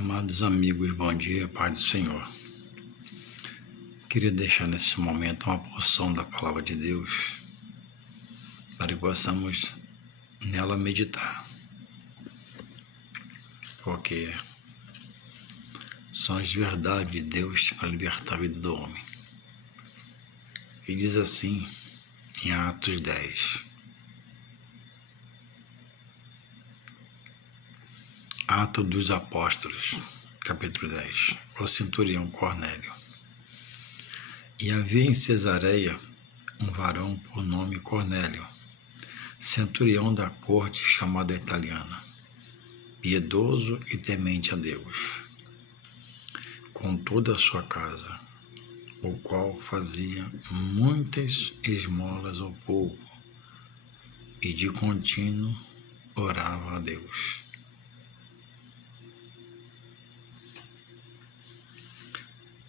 Amados amigos, bom dia, Pai do Senhor. Queria deixar nesse momento uma porção da Palavra de Deus para que possamos nela meditar, porque são as verdades de Deus para libertar a vida do homem. E diz assim em Atos 10. Atos dos Apóstolos, capítulo 10. O centurião Cornélio. E havia em Cesareia um varão por nome Cornélio, centurião da corte chamada italiana, piedoso e temente a Deus, com toda a sua casa, o qual fazia muitas esmolas ao povo e de contínuo orava a Deus.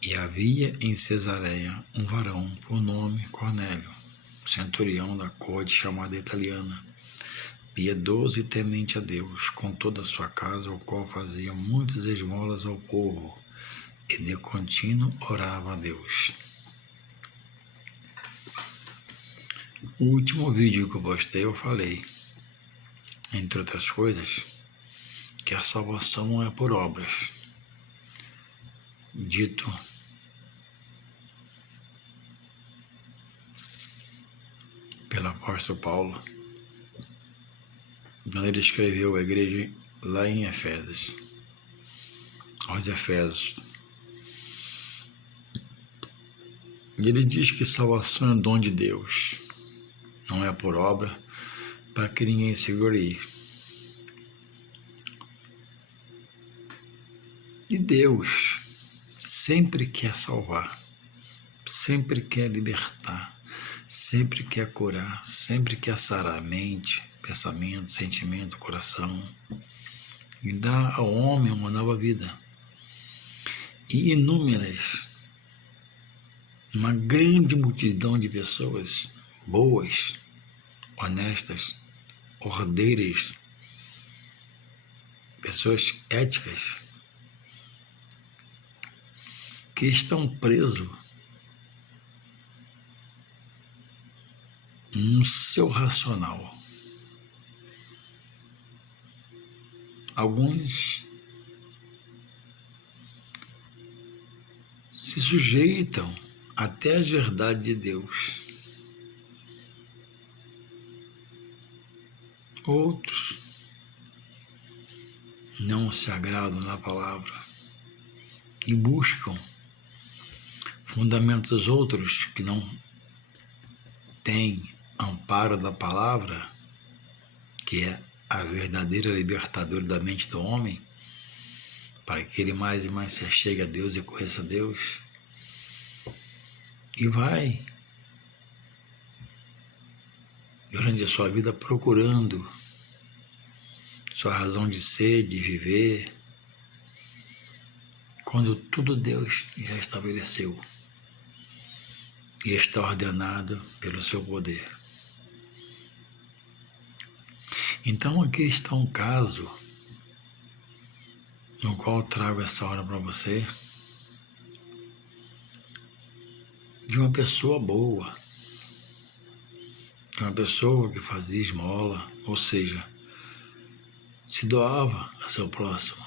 E havia em Cesareia um varão por nome Cornélio, centurião da corte chamada italiana, piedoso e temente a Deus, com toda a sua casa, o qual fazia muitas esmolas ao povo e de contínuo orava a Deus. O último vídeo que eu postei, eu falei, entre outras coisas, que a salvação não é por obras, dito pelo apóstolo Paulo, quando ele escreveu à igreja lá em Efésios, aos Efésios. E ele diz que salvação é dom de Deus, não é por obra, para que ninguém se glorie. E Deus sempre quer salvar, sempre quer libertar, sempre quer curar, sempre quer sarar a mente, pensamento, sentimento, coração, e dar ao homem uma nova vida. E inúmeras, uma grande multidão de pessoas boas, honestas, ordeiras, pessoas éticas, que estão presos no seu racional. Alguns se sujeitam até às verdades de Deus. Outros não se agradam na palavra e buscam fundamentos outros que não têm amparo da palavra, que é a verdadeira libertadora da mente do homem, para que ele mais e mais se achegue a Deus e conheça a Deus, e vai durante a sua vida procurando sua razão de ser, de viver, quando tudo Deus já estabeleceu e está ordenado pelo seu poder. Então aqui está um caso no qual trago essa hora para você, de uma pessoa boa, de uma pessoa que fazia esmola, ou seja, se doava a seu próximo.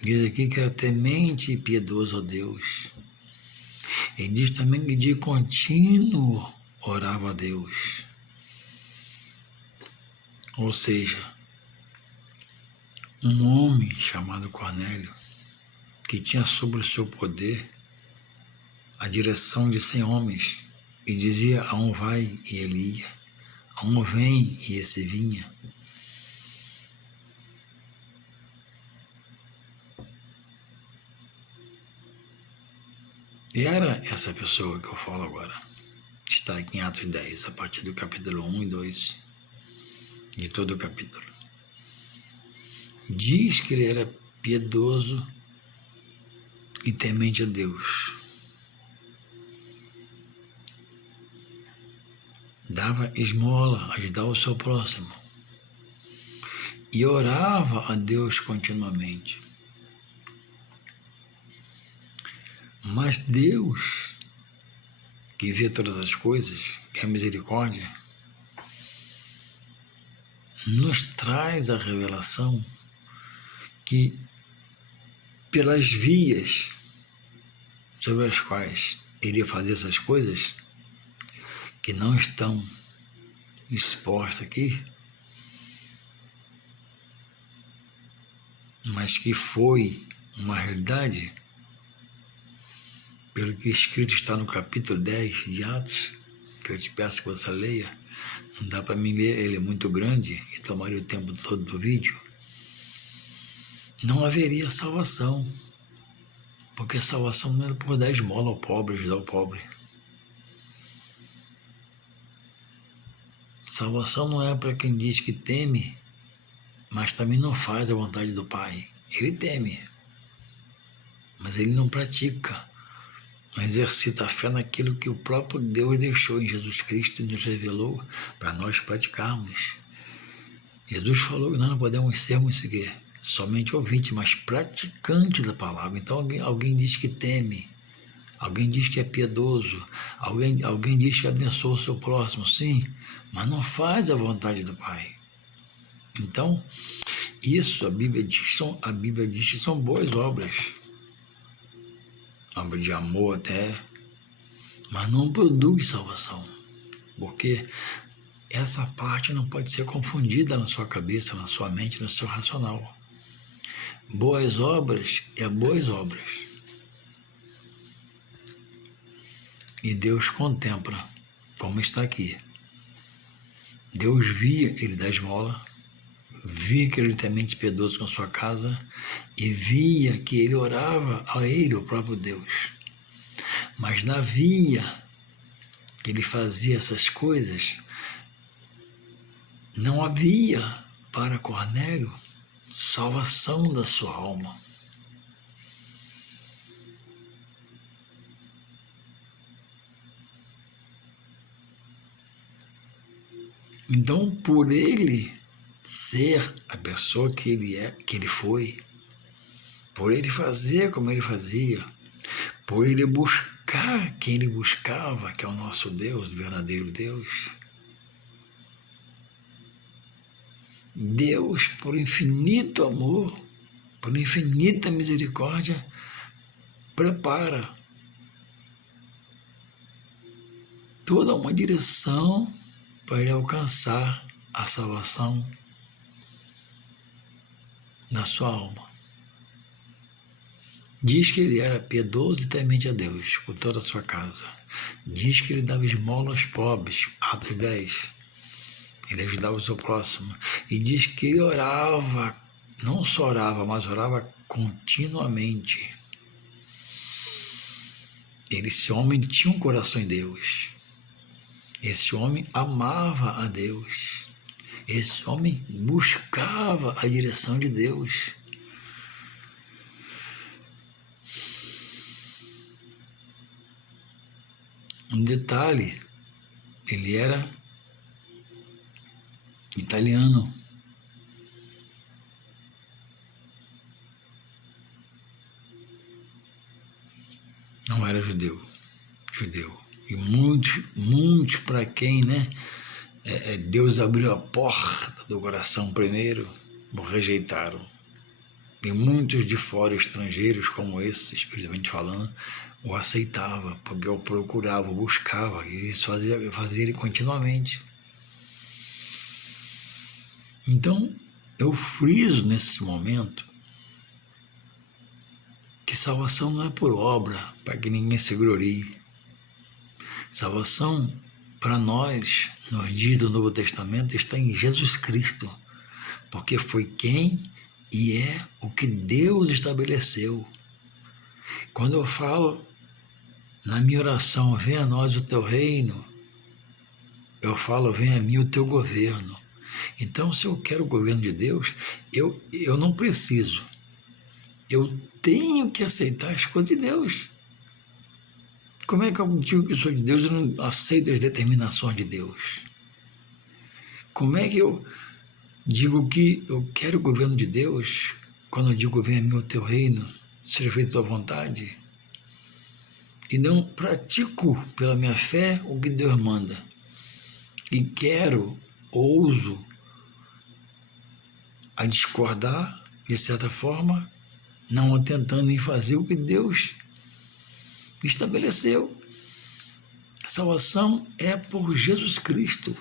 Diz aqui que era temente e piedoso a Deus. E diz também que de contínuo orava a Deus. Ou seja, um homem chamado Cornélio, que tinha sobre o seu poder a direção de 100 homens, e dizia a um vai e ele ia, a um vem e esse vinha. E era essa pessoa que eu falo agora, está aqui em Atos 10, a partir do capítulo 1 e 2, de todo o capítulo. Diz que ele era piedoso e temente a Deus. Dava esmola, ajudava o seu próximo. E orava a Deus continuamente. Mas Deus, que vê todas as coisas, que é misericórdia, nos traz a revelação que pelas vias sobre as quais ele ia fazer essas coisas, que não estão expostas aqui, mas que foi uma realidade, pelo que escrito está no capítulo 10 de Atos, que eu te peço que você leia. Não dá para mim ler, ele é muito grande e tomaria o tempo todo do vídeo. Não haveria salvação, porque salvação não era por dar esmola ao pobre, ajudar o pobre. Salvação não é para quem diz que teme, mas também não faz a vontade do Pai. Ele teme, mas ele não pratica, não exercita a fé naquilo que o próprio Deus deixou em Jesus Cristo e nos revelou para nós praticarmos. Jesus falou que nós não podemos sermos somente ouvintes, mas praticantes da palavra. Então alguém diz que teme, alguém diz que é piedoso, alguém diz que abençoa o seu próximo, sim, mas não faz a vontade do Pai. Então, isso a Bíblia diz que são boas obras, obra de amor até, mas não produz salvação, porque essa parte não pode ser confundida na sua cabeça, na sua mente, no seu racional. Boas obras é boas obras. E Deus contempla, como está aqui. Deus via ele dar esmola, via que ele era temente piedoso com a sua casa e via que ele orava a ele, o próprio Deus. Mas na via que ele fazia essas coisas, não havia para Cornélio salvação da sua alma. Então, por ele ser a pessoa que ele foi, por ele fazer como ele fazia, por ele buscar quem ele buscava, que é o nosso Deus, o verdadeiro Deus, Deus, por infinito amor, por infinita misericórdia, prepara toda uma direção para ele alcançar a salvação da sua alma. Diz que ele era piedoso e temente a Deus, com toda a sua casa. Diz que ele dava esmola aos pobres, Atos 10. Ele ajudava o seu próximo. E diz que ele orava, não só orava, mas orava continuamente. Esse homem tinha um coração em Deus. Esse homem amava a Deus. Esse homem buscava a direção de Deus. Um detalhe, ele era italiano. Não era judeu. E muitos para quem, Deus abriu a porta do coração primeiro, o rejeitaram. E muitos de fora, estrangeiros como esse, espiritualmente falando, o aceitava, porque eu procurava, buscava, e isso fazia ele continuamente. Então, eu friso nesse momento que salvação não é por obra, para que ninguém se glorie. Salvação, para nós, nos dias do Novo Testamento, está em Jesus Cristo, porque foi quem e é o que Deus estabeleceu. Quando eu falo na minha oração, venha a nós o teu reino, eu falo, venha a mim o teu governo. Então, se eu quero o governo de Deus, eu não preciso. Eu tenho que aceitar as coisas de Deus. Como é que eu digo que sou de Deus e não aceito as determinações de Deus? Como é que eu digo que eu quero o governo de Deus quando eu digo venha a mim o teu reino, seja feita a tua vontade? e não pratico pela minha fé o que Deus manda. E ouso a discordar, de certa forma, não tentando em fazer o que Deus estabeleceu. Salvação é por Jesus Cristo.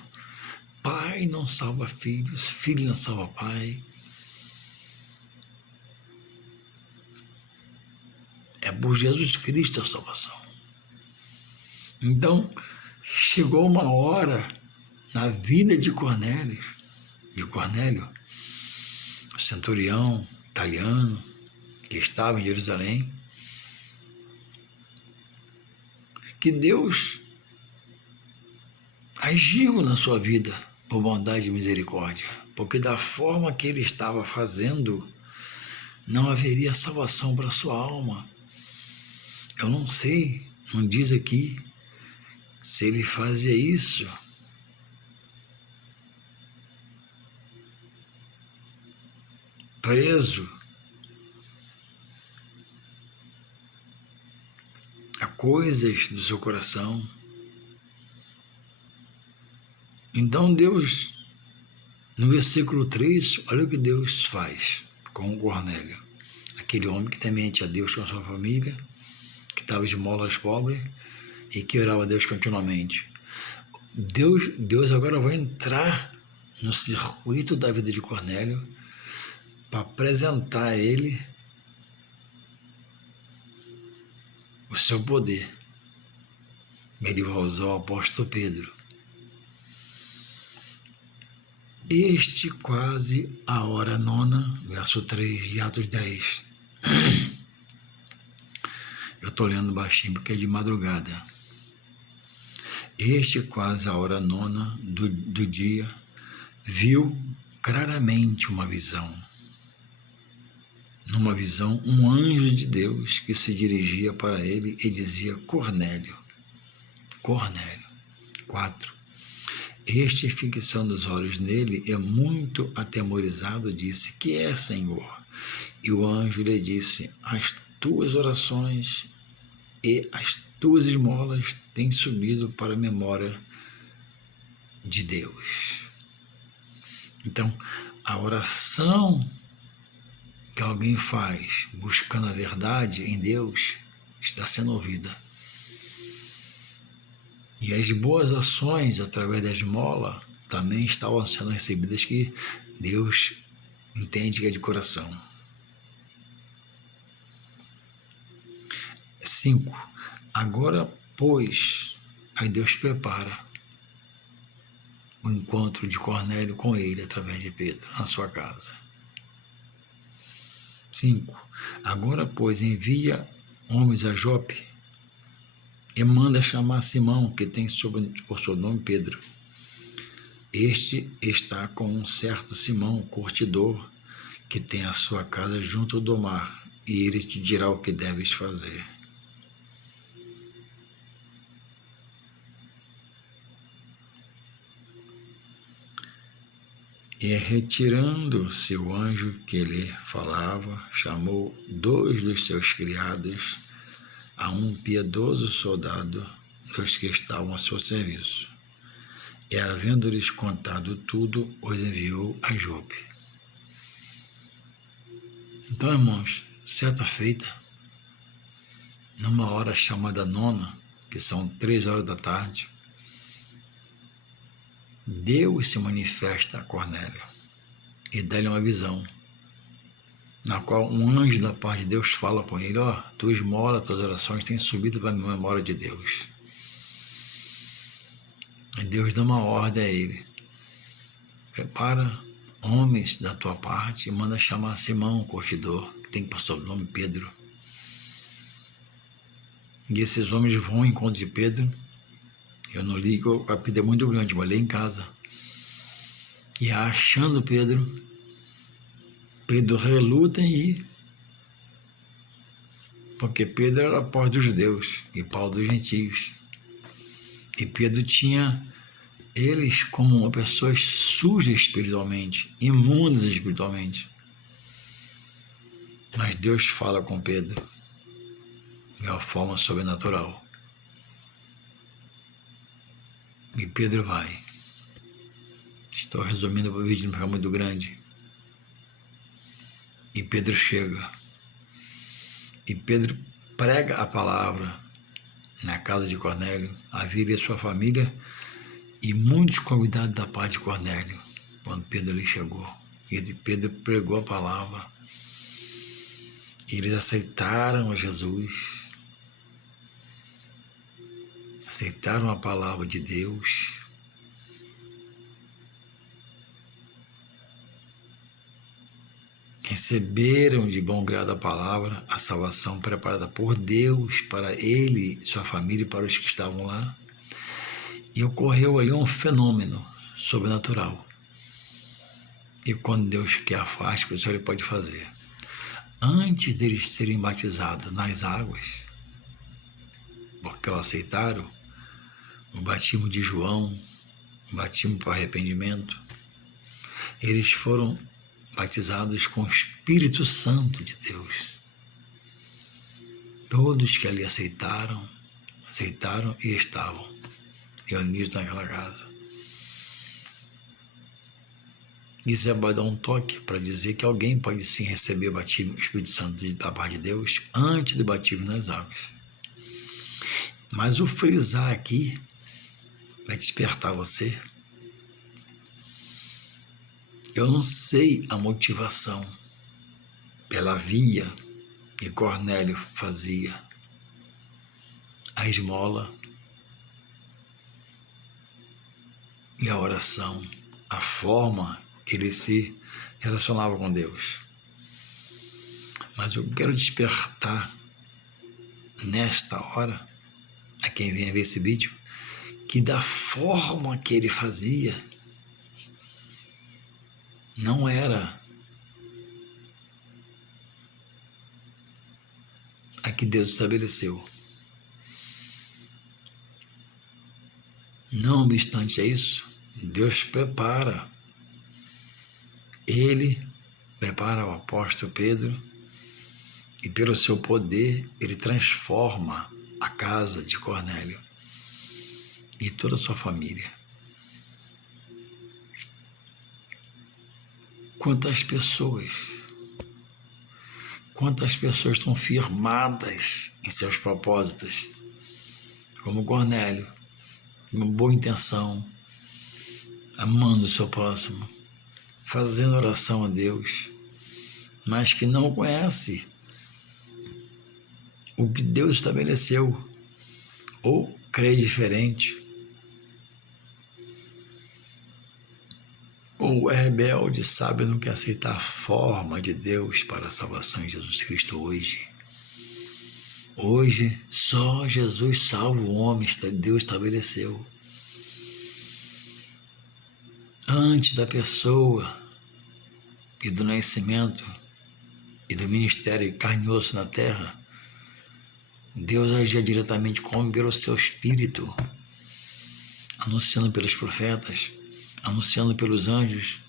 Pai não salva filhos, filho não salva pai. É por Jesus Cristo a salvação. Então, chegou uma hora na vida de Cornélio, o centurião italiano que estava em Jerusalém, que Deus agiu na sua vida por bondade e misericórdia, porque da forma que ele estava fazendo, não haveria salvação para sua alma. Eu não sei, não diz aqui se ele fazia isso preso a coisas do seu coração. Então Deus, no versículo 3, olha o que Deus faz com o Cornélio, aquele homem que temente a Deus com a sua família, que dava esmola aos pobres e que orava a Deus continuamente. Deus agora vai entrar no circuito da vida de Cornélio para apresentar a ele o seu poder. Ele vai usar o apóstolo Pedro. Este quase a hora nona, verso 3 de Atos 10. Eu estou lendo baixinho porque é de madrugada. Este quase a hora nona do dia, viu claramente uma visão. Numa visão, um anjo de Deus que se dirigia para ele e dizia: Cornélio. Cornélio. 4. Este, fixando os olhos nele, e muito atemorizado, disse: Que é, Senhor? E o anjo lhe disse: As tuas orações e as tuas esmolas têm subido para a memória de Deus. Então, a oração que alguém faz buscando a verdade em Deus está sendo ouvida. E as boas ações através da esmola também estavam sendo recebidas, que Deus entende que é de coração. 5. Agora, pois, aí Deus prepara o encontro de Cornélio com ele através de Pedro na sua casa. 5. Agora, pois, envia homens a Jope e manda chamar Simão, que tem por seu nome Pedro. Este está com um certo Simão, curtidor, que tem a sua casa junto do mar, e ele te dirá o que deves fazer. E retirando-se o anjo que lhe falava, chamou 2 dos seus criados, a um piedoso soldado dos que estavam a seu serviço, e, havendo-lhes contado tudo, os enviou a Jope. Então, irmãos, certa feita, numa hora chamada nona, que são 3 horas da tarde, Deus se manifesta a Cornélio e dá-lhe uma visão, na qual um anjo da parte de Deus fala com ele: tua esmola, tuas orações têm subido para a memória de Deus. E Deus dá uma ordem a ele: prepara homens da tua parte e manda chamar Simão, o curtidor, que tem por sobrenome Pedro. E esses homens vão ao encontro de Pedro. Eu não li, o capítulo é muito grande, vou ler em casa. E achando Pedro reluta em ir, porque Pedro era a porta dos judeus e Paulo dos gentios. E Pedro tinha eles como uma pessoa suja espiritualmente, imundas espiritualmente. Mas Deus fala com Pedro de uma forma sobrenatural. E Pedro vai. Estou resumindo o vídeo, não ficar muito grande. E Pedro chega. E Pedro prega a palavra na casa de Cornélio, a vida e sua família, e muitos convidados da parte de Cornélio, quando Pedro ali chegou. E Pedro pregou a palavra. E eles aceitaram Jesus. Aceitaram a palavra de Deus. Receberam de bom grado a palavra, a salvação preparada por Deus para ele, sua família e para os que estavam lá. E ocorreu ali um fenômeno sobrenatural. E quando Deus quer faz, por isso ele pode fazer. Antes deles serem batizados nas águas, porque o aceitaram, o batismo de João, o batismo para arrependimento, eles foram batizados com o Espírito Santo de Deus. Todos que ali aceitaram e estavam reunidos naquela casa. Isso vai dar um toque para dizer que alguém pode sim receber o batismo do Espírito Santo da parte de Deus antes do batismo nas águas. Mas o frisar aqui vai despertar você. Eu não sei a motivação pela via que Cornélio fazia, a esmola e a oração, a forma que ele se relacionava com Deus. Mas eu quero despertar nesta hora, a quem venha ver esse vídeo, que da forma que ele fazia, não era a que Deus estabeleceu. Não obstante isso, Deus prepara. Ele prepara o apóstolo Pedro e pelo seu poder ele transforma a casa de Cornélio e toda a sua família. Quantas pessoas estão firmadas em seus propósitos, como Cornélio, com uma boa intenção, amando o seu próximo, fazendo oração a Deus, mas que não conhece o que Deus estabeleceu, ou crê diferente, ou é rebelde, sabe, não quer aceitar a forma de Deus para a salvação em Jesus Cristo hoje. Hoje, só Jesus salva o homem, Deus estabeleceu. Antes da pessoa e do nascimento e do ministério carne e osso na terra, Deus agia diretamente como pelo seu Espírito, anunciando pelos profetas, anunciando pelos anjos,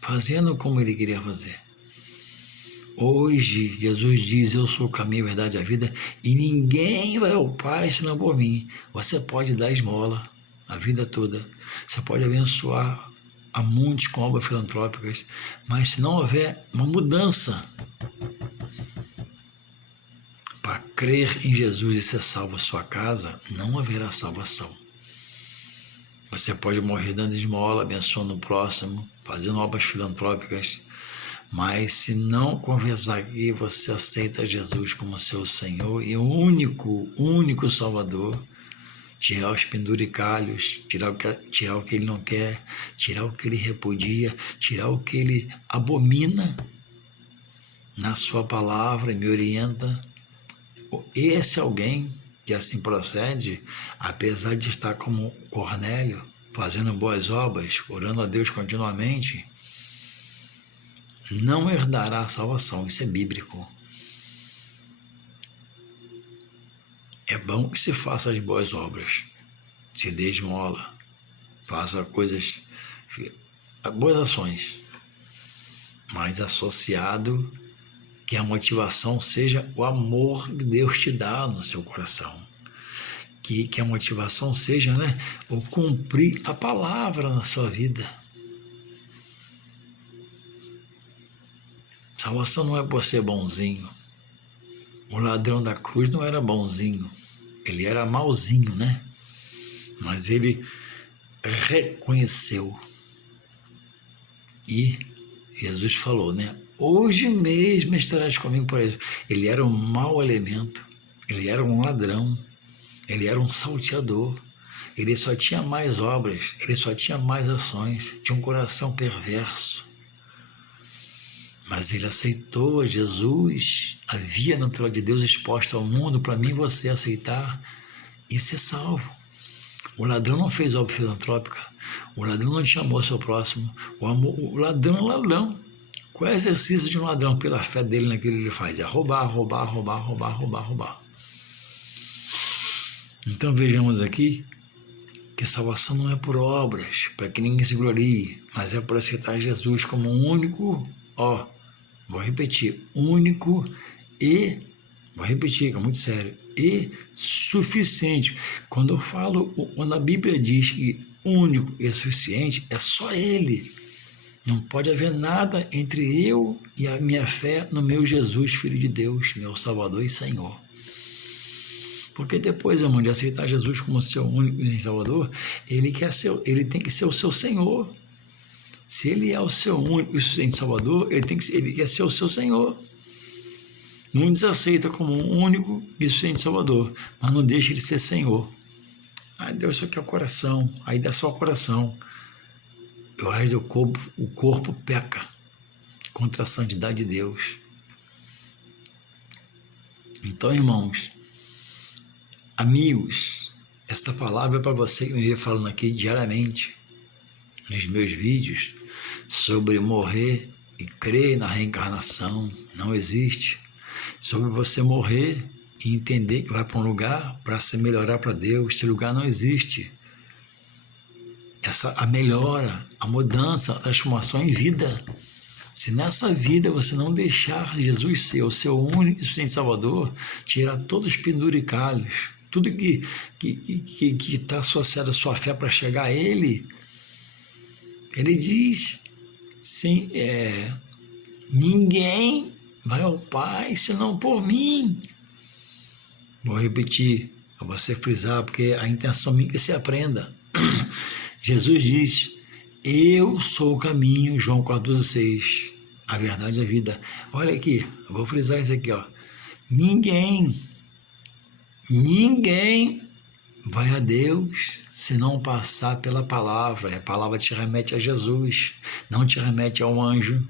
fazendo como ele queria fazer. Hoje, Jesus diz, eu sou o caminho, a verdade e a vida, e ninguém vai ao Pai senão por mim. Você pode dar esmola a vida toda, você pode abençoar a muitos com obras filantrópicas, mas se não houver uma mudança para crer em Jesus e ser salvo a sua casa, não haverá salvação. Você pode morrer dando esmola, abençoando o próximo, fazendo obras filantrópicas, mas se não confessar que você aceita Jesus como seu Senhor e único Salvador, tirar os penduricalhos, tirar o que ele não quer, tirar o que ele repudia, tirar o que ele abomina na sua palavra e me orienta, esse alguém que assim procede, apesar de estar como Cornélio, fazendo boas obras, orando a Deus continuamente, não herdará a salvação. Isso é bíblico. É bom que se faça as boas obras, se dê esmola, faça coisas, boas ações, mas associado Que a motivação seja o amor que Deus te dá no seu coração. Que a motivação seja, né, o cumprir a palavra na sua vida. Salvação não é por ser bonzinho. O ladrão da cruz não era bonzinho. Ele era malzinho, né? Mas ele reconheceu. E Jesus falou, né? Hoje mesmo estarás comigo por isso. Ele era um mau elemento. Ele era um ladrão. Ele era um salteador. Ele só tinha mais obras. Ele só tinha mais ações. Tinha um coração perverso. Mas ele aceitou a Jesus, a via natural de Deus exposta ao mundo, para mim e você aceitar e ser salvo. O ladrão não fez obra filantrópica, o ladrão não te amou ao seu próximo, o ladrão é ladrão. Qual é o exercício de um ladrão pela fé dele naquilo que ele faz? É roubar. Então vejamos aqui que salvação não é por obras, para que ninguém se glorie, mas é por aceitar Jesus como um único, vou repetir, único e, vou repetir, que é muito sério, e suficiente. Quando eu falo, quando a Bíblia diz que único e suficiente, é só Ele. Não pode haver nada entre eu e a minha fé no meu Jesus, Filho de Deus, meu Salvador e Senhor. Porque depois, irmão, de aceitar Jesus como seu único e Salvador, ele tem que ser o seu Senhor. Se ele é o seu único e suficiente Salvador, ele quer ser o seu Senhor. Muitos aceitam como um único e suficiente Salvador, mas não deixa ele ser Senhor. Deus só quer o coração, aí dá só o coração. O resto do corpo peca contra a santidade de Deus. Então, irmãos, amigos, esta palavra é para você que me vê falando aqui diariamente, nos meus vídeos, sobre morrer e crer na reencarnação. Não existe. Sobre você morrer e entender que vai para um lugar para se melhorar para Deus. Esse lugar não existe. A melhora, a mudança, a transformação em vida. Se nessa vida você não deixar Jesus ser o seu único e suficiente Salvador, tirar todos os penduricalhos, tudo que está associado à sua fé para chegar a Ele, Ele diz, sim, ninguém vai ao Pai senão por mim. Vou repetir, para você frisar, porque a intenção minha é que você aprenda. Jesus diz, eu sou o caminho, João 14,6, a verdade e a vida. Olha aqui, eu vou frisar isso aqui, Ninguém vai a Deus se não passar pela palavra. A palavra te remete a Jesus, não te remete ao anjo,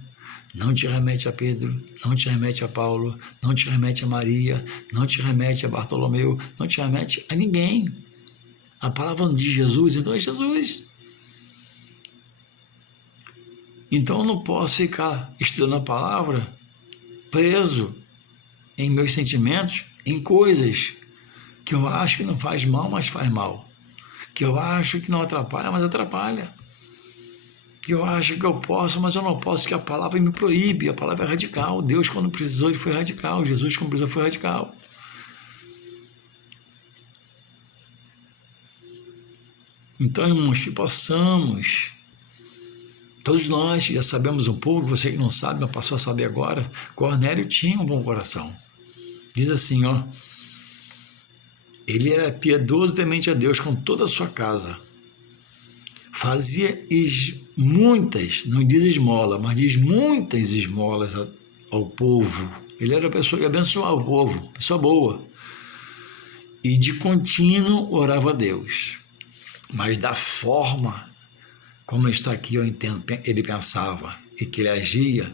não te remete a Pedro, não te remete a Paulo, não te remete a Maria, não te remete a Bartolomeu, não te remete a ninguém. A palavra de Jesus, então é Jesus. Então eu não posso ficar estudando a palavra preso em meus sentimentos, em coisas que eu acho que não faz mal, mas faz mal. Que eu acho que não atrapalha, mas atrapalha. Que eu acho que eu posso, mas eu não posso, que a palavra me proíbe. A palavra é radical. Deus, quando precisou, ele foi radical. Jesus, quando precisou, foi radical. Então, irmãos, que possamos, todos nós já sabemos um pouco, você que não sabe, mas passou a saber agora, Cornélio tinha um bom coração. Diz assim, ele era piedoso e temente a Deus com toda a sua casa. Fazia muitas, não diz esmola, mas diz muitas esmolas ao povo. Ele era uma pessoa que abençoava o povo, pessoa boa. E de contínuo orava a Deus. Mas da forma como está aqui, eu entendo, ele pensava e que ele agia,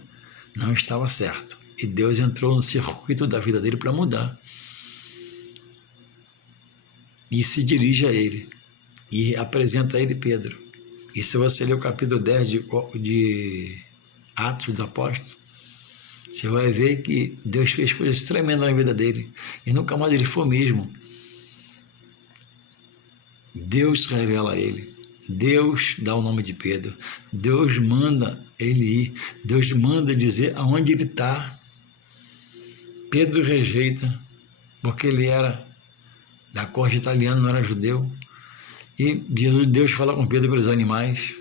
não estava certo. E Deus entrou no circuito da vida dele para mudar. E se dirige a ele. E apresenta a ele Pedro. E se você ler o capítulo 10 de Atos dos Apóstolos, você vai ver que Deus fez coisas tremendas na vida dele. E nunca mais ele foi mesmo. Deus revela a ele. Deus dá o nome de Pedro. Deus manda ele ir. Deus manda dizer aonde ele está. Pedro rejeita, porque ele era da corte italiana, não era judeu. E Deus fala com Pedro pelos animais.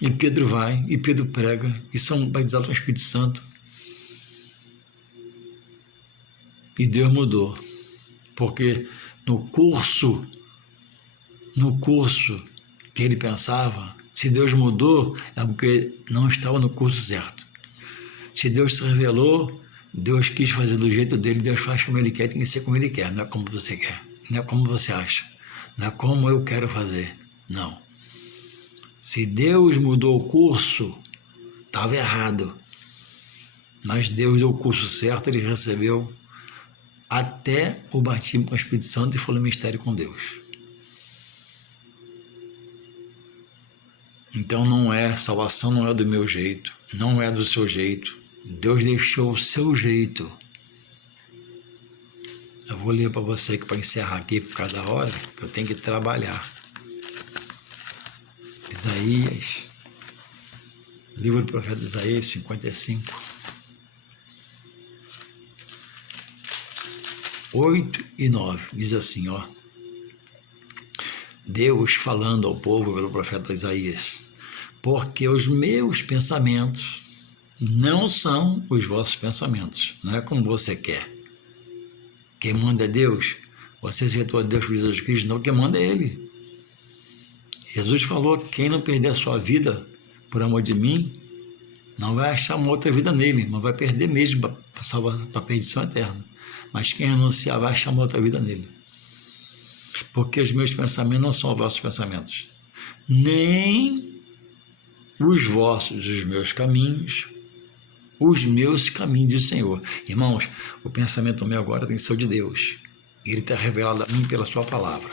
E Pedro vai, e Pedro prega, e são batizados com o Espírito Santo. E Deus mudou. Porque no curso que ele pensava, se Deus mudou, é porque não estava no curso certo. Se Deus se revelou, Deus quis fazer do jeito dele, Deus faz como ele quer, tem que ser como ele quer, não é como você quer, não é como você acha, não é como eu quero fazer, não. Se Deus mudou o curso, estava errado, mas Deus deu o curso certo, ele recebeu até o batismo com o Espírito Santo e foi no mistério com Deus. Então salvação não é do meu jeito, não é do seu jeito. Deus deixou o seu jeito. Eu vou ler para você que para encerrar aqui por causa da hora, que eu tenho que trabalhar. Isaías, livro do profeta Isaías 55, 8 e 9, diz assim, ó. Deus falando ao povo pelo profeta Isaías, porque os meus pensamentos não são os vossos pensamentos, não é como você quer. Quem manda é Deus, você aceitou a Deus por Jesus Cristo, não, quem manda é Ele. Jesus falou, quem não perder a sua vida por amor de mim, não vai achar uma outra vida nele, mas vai perder mesmo para a perdição eterna. Mas quem renunciar vai achar uma outra vida nele. Porque os meus pensamentos não são os vossos pensamentos, nem os vossos, os meus caminhos diz o Senhor. Irmãos, o pensamento meu agora tem que ser o de Deus. Ele está revelado a mim pela sua palavra.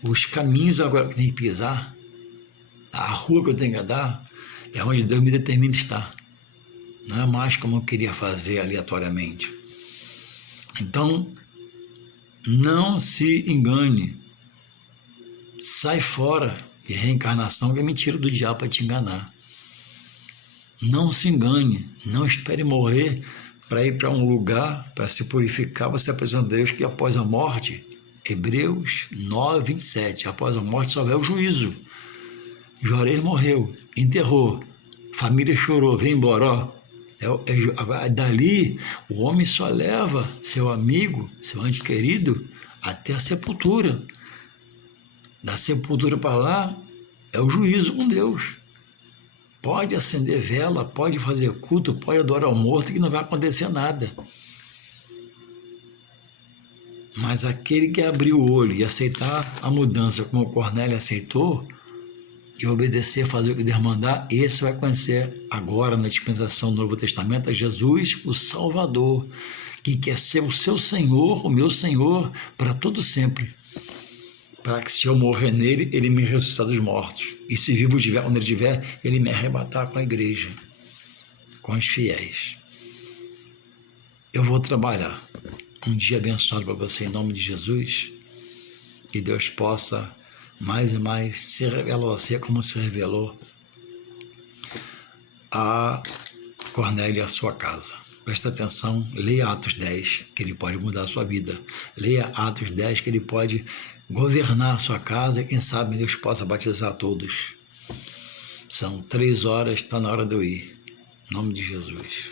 Os caminhos agora que eu tenho que pisar, a rua que eu tenho que andar, é onde Deus me determina estar. Não é mais como eu queria fazer aleatoriamente. Então, não se engane. Sai fora de reencarnação, que é mentira do diabo para te enganar. Não se engane, não espere morrer para ir para um lugar, para se purificar, você apresenta a Deus que após a morte, Hebreus 9, 27, após a morte só vem o juízo. Juarez morreu, enterrou, família chorou, vem embora. Dali, o homem só leva seu amigo, seu ente querido, até a sepultura. Da sepultura para lá, é o juízo com Deus. Pode acender vela, pode fazer culto, pode adorar o morto, que não vai acontecer nada. Mas aquele que abrir o olho e aceitar a mudança como o Cornélio aceitou, e obedecer, fazer o que Deus mandar, esse vai conhecer agora, na dispensação do Novo Testamento, a Jesus, o Salvador, que quer ser o seu Senhor, o meu Senhor, para todo sempre. Para que se eu morrer nele, ele me ressuscitar dos mortos. E se vivo estiver onde ele estiver, ele me arrebatar com a igreja, com os fiéis. Eu vou trabalhar. Um dia abençoado para você em nome de Jesus. Que Deus possa mais e mais se revelar a você como se revelou a Cornélio e a sua casa. Presta atenção, leia Atos 10, que ele pode mudar a sua vida. Leia Atos 10, que ele pode governar a sua casa e quem sabe Deus possa batizar todos. São 3 horas, está na hora de eu ir. Em nome de Jesus.